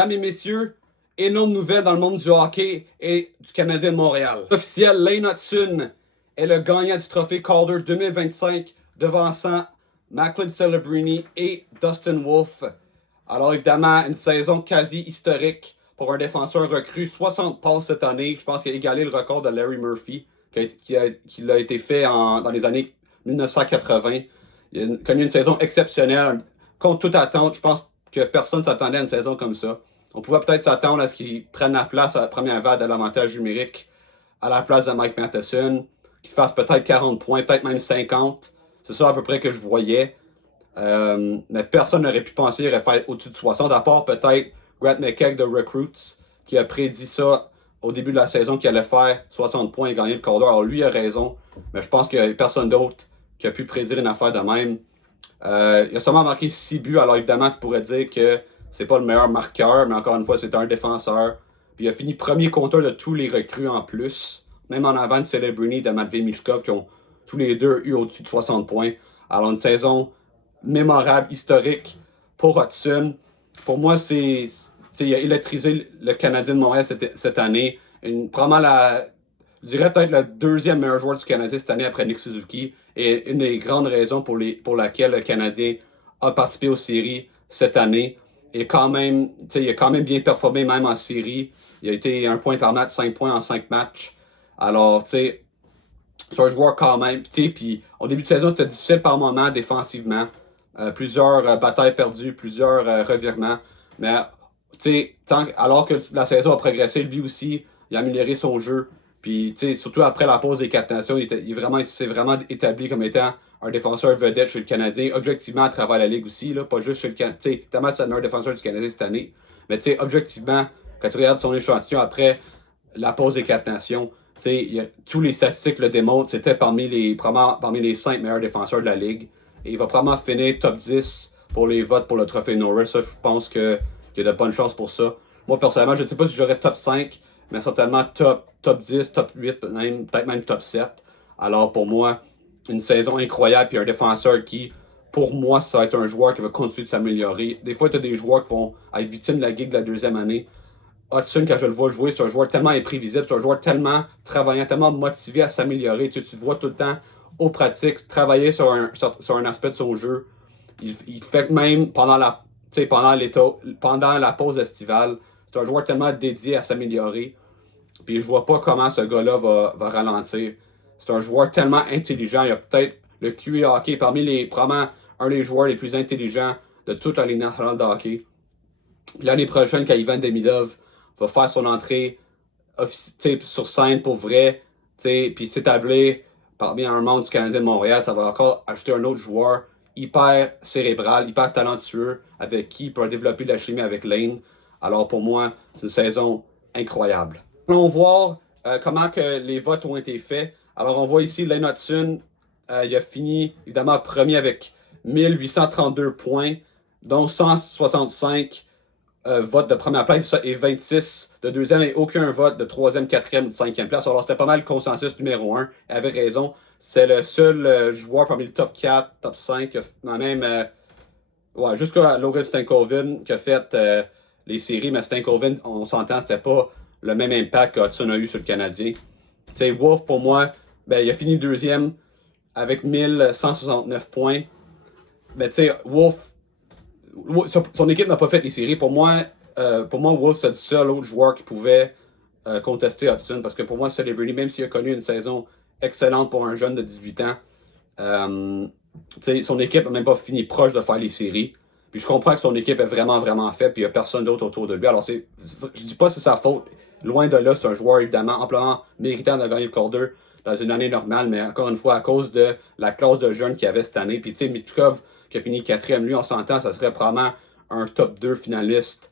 Mesdames et messieurs, énorme nouvelle dans le monde du hockey et du Canadien de Montréal. Officiel, Lane Hutson est le gagnant du trophée Calder 2025, devançant Macklin Celebrini et Dustin Wolf. Alors évidemment, une saison quasi historique pour un défenseur recru. 60 passes cette année. Je pense qu'il a égalé le record de Larry Murphy, qui a été fait dans les années 1980. Il a connu une saison exceptionnelle. Contre toute attente, je pense que personne ne s'attendait à une saison comme ça. On pouvait peut-être s'attendre à ce qu'il prenne la place à la première vague de l'avantage numérique à la place de Mike Matheson, qu'il fasse peut-être 40 points, peut-être même 50. C'est ça à peu près que je voyais. Mais personne n'aurait pu penser qu'il aurait fait au-dessus de 60, à part peut-être Grant McKegg de Recruits, qui a prédit ça au début de la saison, qu'il allait faire 60 points et gagner le Calder. Alors lui il a raison, mais je pense qu'il n'y a personne d'autre qui a pu prédire une affaire de même. Il a seulement marqué 6 buts, alors évidemment tu pourrais dire que c'est pas le meilleur marqueur, mais encore une fois c'est un défenseur. Puis il a fini premier compteur de tous les recrues en plus, même en avant de Celebrini et de Matvei Michkov, qui ont tous les deux eu au-dessus de 60 points. Alors une saison mémorable, historique pour Hutson. Pour moi, il a électrisé le Canadien de Montréal cette année. Probablement je dirais peut-être le deuxième meilleur joueur du Canadien cette année après Nick Suzuki. Et une des grandes raisons pour laquelle le Canadien a participé aux séries cette année. Et quand même, il a quand même bien performé même en série. Il a été 1 point par match, 5 points en 5 matchs. Alors, tu sais, c'est un joueur quand même. Puis au début de saison, c'était difficile par moments défensivement. Plusieurs batailles perdues, plusieurs revirements. Mais alors que la saison a progressé, lui aussi, il a amélioré son jeu. Puis surtout après la pause des 4 nations, il s'est vraiment établi comme étant un défenseur vedette chez le Canadien, objectivement à travers la Ligue aussi, là, pas juste chez le Canadien. Tellement c'est le meilleur défenseur du Canadien cette année. Mais objectivement, quand tu regardes son échantillon après la pause des 4 nations, tous les statistiques le démontrent, c'était parmi les 5 meilleurs défenseurs de la Ligue. Et il va probablement finir top 10 pour les votes pour le trophée Norris. Ça, je pense qu'il y a de bonnes chances pour ça. Moi, personnellement, je ne sais pas si j'aurais top 5, mais certainement top 10, top 8, peut-être même top 7. Alors, pour moi, une saison incroyable, puis un défenseur qui, pour moi, ça va être un joueur qui va continuer de s'améliorer. Des fois, tu as des joueurs qui vont être victimes de la gigue de la deuxième année. Hutson, quand je le vois jouer, c'est un joueur tellement imprévisible, c'est un joueur tellement travaillant, tellement motivé à s'améliorer. Tu le vois tout le temps aux pratiques, travailler sur un aspect de son jeu. Il fait même pendant la pause estivale. C'est un joueur tellement dédié à s'améliorer. Puis je vois pas comment ce gars-là va ralentir. C'est un joueur tellement intelligent. Il a peut-être le QI hockey probablement un des joueurs les plus intelligents de toute la Ligue nationale de hockey. Puis l'année prochaine, quand Ivan Demidov va faire son entrée sur scène pour vrai, puis s'établir parmi un monde du Canadien de Montréal, ça va encore acheter un autre joueur hyper cérébral, hyper talentueux, avec qui il peut développer de la chimie avec Lane. Alors pour moi, c'est une saison incroyable. Allons voir comment que les votes ont été faits. Alors on voit ici Lane Hutson, il a fini évidemment premier avec 1832 points, dont 165 vote de première place et 26 de deuxième et aucun vote de troisième, quatrième, de cinquième place. Alors c'était pas mal le consensus numéro 1. Elle avait raison. C'est le seul joueur parmi le top 4, top 5, même jusqu'à Logan Stankoven qui a fait les séries, mais Stankoven, on s'entend, c'était pas le même impact qu'Hutson a eu sur le Canadien. Wolf, pour moi, il a fini deuxième avec 1169 points. Mais Wolf, son équipe n'a pas fait les séries. Pour moi, Wolf, c'est le seul autre joueur qui pouvait contester Hutson. Parce que pour moi, Celebrini, même s'il a connu une saison excellente pour un jeune de 18 ans, son équipe n'a même pas fini proche de faire les séries. Puis je comprends que son équipe est vraiment, vraiment faible, puis il n'y a personne d'autre autour de lui. Alors, je dis pas que c'est sa faute. Loin de là, c'est un joueur, évidemment, amplement méritant de gagner le Calder dans une année normale, mais encore une fois, à cause de la classe de jeunes qu'il y avait cette année. Puis, Michkov, qui a fini 4e, lui, on s'entend, ça serait probablement un top 2 finaliste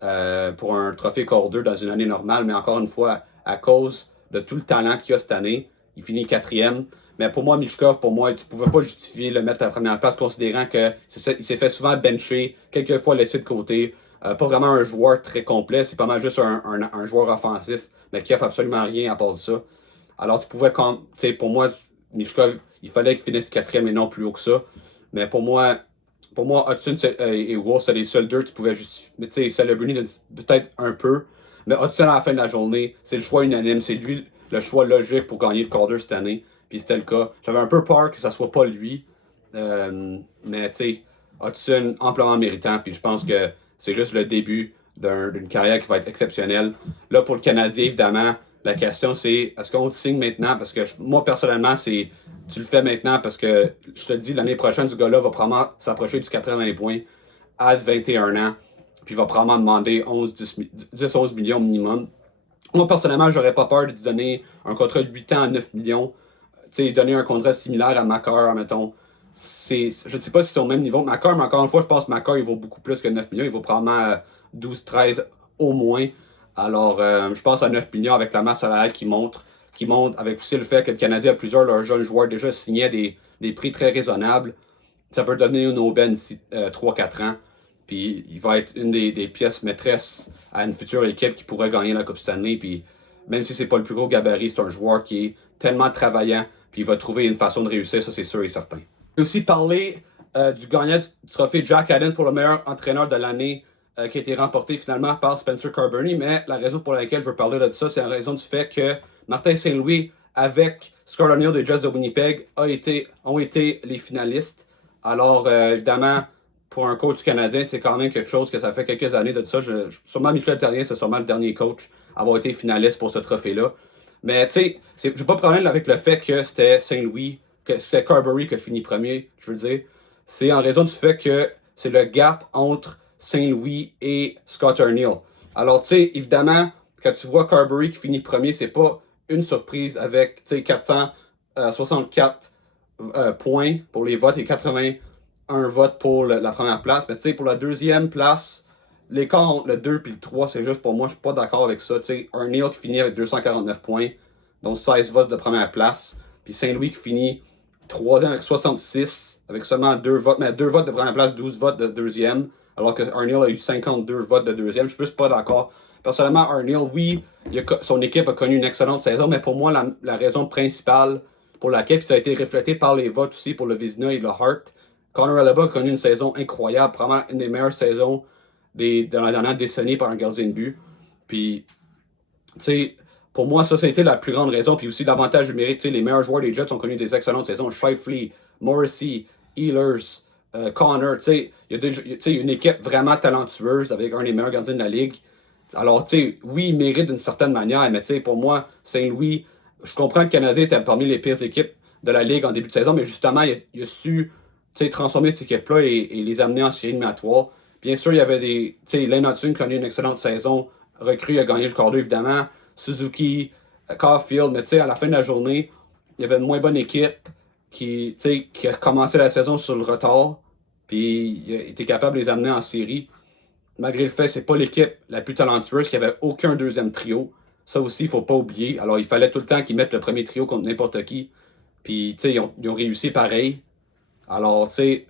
pour un trophée Calder dans une année normale, mais encore une fois, à cause de tout le talent qu'il a cette année, il finit 4e. Mais pour moi, Michkov, tu ne pouvais pas justifier le mettre à la première place, considérant qu'il s'est fait souvent bencher, quelquefois laissé de côté. Pas vraiment un joueur très complet, c'est pas mal juste un joueur offensif, mais qui offre absolument rien à part de ça. Alors tu pouvais, pour moi, Michkov, il fallait qu'il finisse 4e et non plus haut que ça. Mais pour moi, Pour moi, Hudson et Wolf, c'est les seuls deux que tu pouvais justifier. Mais tu sais, Celebrity, peut-être un peu. Mais Hudson, à la fin de la journée, c'est le choix unanime. C'est lui le choix logique pour gagner le Calder cette année. Puis c'était le cas. J'avais un peu peur que ça soit pas lui. Mais tu sais, Hudson, amplement méritant. Puis je pense que c'est juste le début d'une carrière qui va être exceptionnelle. Là, pour le Canadien, évidemment, la question c'est est-ce qu'on te signe maintenant? Parce que moi, personnellement, c'est tu le fais maintenant parce que je te dis, l'année prochaine, ce gars-là va probablement s'approcher du 80 points à 21 ans. Puis il va probablement demander 10-11 millions minimum. Moi, personnellement, j'aurais pas peur de lui donner un contrat de 8 ans à 9 millions. Tu sais, donner un contrat similaire à Makar, mettons. Je ne sais pas si c'est au même niveau. Makar, mais encore une fois, je pense que Makar, il vaut beaucoup plus que 9 millions. Il vaut probablement 12-13 au moins. Alors, je pense à 9 millions avec la masse salariale qui monte avec aussi le fait que le Canadien a plusieurs de leurs jeunes joueurs déjà signés des prix très raisonnables. Ça peut donner une aubaine d'ici 3-4 ans. Puis il va être une des pièces maîtresses à une future équipe qui pourrait gagner la Coupe Stanley. Puis même si c'est pas le plus gros gabarit, c'est un joueur qui est tellement travaillant. Puis il va trouver une façon de réussir, ça c'est sûr et certain. Je vais aussi parler du gagnant du trophée Jack Allen pour le meilleur entraîneur de l'année qui a été remporté finalement par Spencer Carberry. Mais la raison pour laquelle je veux parler de ça, c'est en raison du fait que Martin Saint-Louis, avec Scott Arniel des Jets de Winnipeg, ont été les finalistes. Alors, évidemment, pour un coach canadien, c'est quand même quelque chose que ça fait quelques années de ça. Sûrement Michel Therrien, c'est sûrement le dernier coach à avoir été finaliste pour ce trophée-là. Mais tu sais, j'ai pas de problème avec le fait que c'était Saint-Louis, que c'est Carberry qui a fini premier, je veux dire. C'est en raison du fait que c'est le gap entre Saint-Louis et Scott Arniel. Alors, tu sais, évidemment, quand tu vois Carberry qui finit premier, c'est pas une surprise avec 464 points pour les votes et 81 votes pour la première place. Mais tu sais, pour la deuxième place, l'écart entre le 2 et le 3, c'est juste pour moi, je suis pas d'accord avec ça. Tu sais, Arniel qui finit avec 249 points, donc 16 votes de première place. Puis Saint-Louis qui finit troisième avec 66, avec seulement 2 votes, mais 2 votes de première place, 12 votes de deuxième, alors que Arniel a eu 52 votes de deuxième. Je suis plus pas d'accord. Personnellement, Arniel, oui, son équipe a connu une excellente saison, mais pour moi, la raison principale pour laquelle, puis ça a été reflété par les votes aussi pour le Vizina et le Hart, Connor Hellebuck a connu une saison incroyable, probablement une des meilleures saisons de la dernière décennie par un gardien de but. Puis, tu sais, pour moi, ça a été la plus grande raison. Puis aussi, l'avantage du mérite, les meilleurs joueurs des Jets ont connu des excellentes saisons. Shifley, Morrissey, Ehlers, Connor, il y a une équipe vraiment talentueuse avec un des meilleurs gardiens de la ligue. Alors, tu sais, oui, il mérite d'une certaine manière, mais tu sais, pour moi, Saint-Louis, je comprends que le Canadien était parmi les pires équipes de la ligue en début de saison, mais justement, il a su transformer cette équipe-là et les amener en série éliminatoire. Bien sûr, il y avait des. Tu sais, Lane Hudson qui a eu une excellente saison, recrue, a gagné le Calder, évidemment. Suzuki, Caulfield, mais tu sais, à la fin de la journée, il y avait une moins bonne équipe qui a commencé la saison sur le retard, puis il a été capable de les amener en série. Malgré le fait que c'est pas l'équipe la plus talentueuse, qu'il n'y avait aucun deuxième trio. Ça aussi, il ne faut pas oublier. Alors, il fallait tout le temps qu'ils mettent le premier trio contre n'importe qui. Puis, tu sais, ils ont réussi pareil. Alors, tu sais,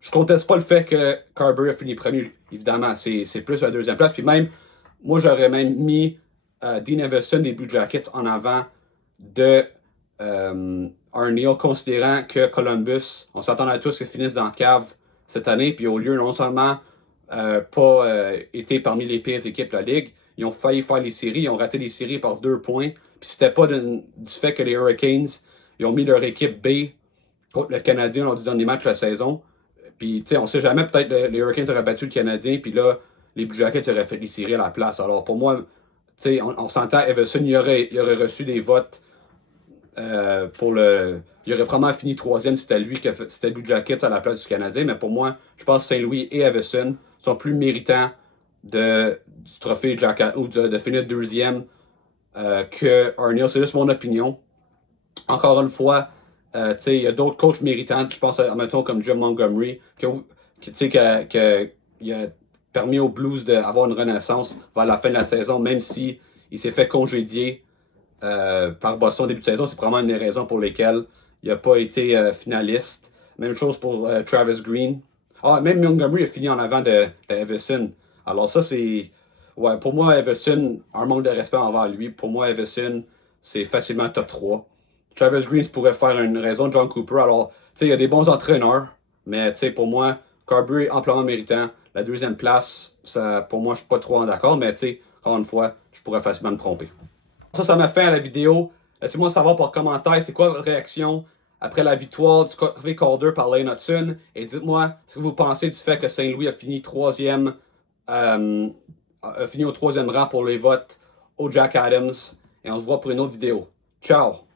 je conteste pas le fait que Carberry a fini premier. Évidemment, c'est plus la deuxième place. Puis même, moi, j'aurais même mis Dean Evason des Blue Jackets en avant de Arniel, considérant que Columbus, on s'attendait à tous qu'ils finissent dans la cave cette année. Puis au lieu non seulement pas été parmi les pires équipes de la Ligue, ils ont failli faire les séries, ils ont raté les séries par 2 points. Puis c'était pas du fait que les Hurricanes, ils ont mis leur équipe B contre le Canadien lors du dernier match de la saison. Puis, tu sais, on sait jamais, peut-être les Hurricanes auraient battu le Canadien, puis là, les Blue Jackets auraient fait les séries à la place. Alors, pour moi, tu sais, on s'entend, Everson, il aurait reçu des votes pour le. Il aurait probablement fini troisième si c'était lui qui a fait, c'était Blue Jackets à la place du Canadien, mais pour moi, je pense que Saint-Louis et Everson sont plus méritants du trophée Jack ou de finir deuxième que Arniel. C'est juste mon opinion. Encore une fois, il y a d'autres coachs méritants. Je pense à, mettons, comme Jim Montgomery, qui a permis aux Blues d'avoir une renaissance vers la fin de la saison, même si il s'est fait congédier par Boston au début de saison. C'est probablement une des raisons pour lesquelles il n'a pas été finaliste. Même chose pour Travis Green. Ah, même Montgomery a fini en avant de Everson. Alors ça, c'est... Ouais, pour moi, Everson, un manque de respect envers lui. Pour moi, Everson, c'est facilement top 3. Travis Green pourrait faire une raison de John Cooper. Alors, tu sais, il y a des bons entraîneurs, mais tu sais, pour moi, Carberry est amplement méritant. La deuxième place, ça, pour moi, je suis pas trop en d'accord, mais tu sais, encore une fois, je pourrais facilement me tromper. Ça m'a fait à la vidéo. Laissez-moi savoir par commentaire c'est quoi votre réaction après la victoire du trophée Calder par Lane Hudson. Et dites-moi ce que vous pensez du fait que Saint-Louis a fini au troisième rang pour les votes au Jack Adams. Et on se voit pour une autre vidéo. Ciao!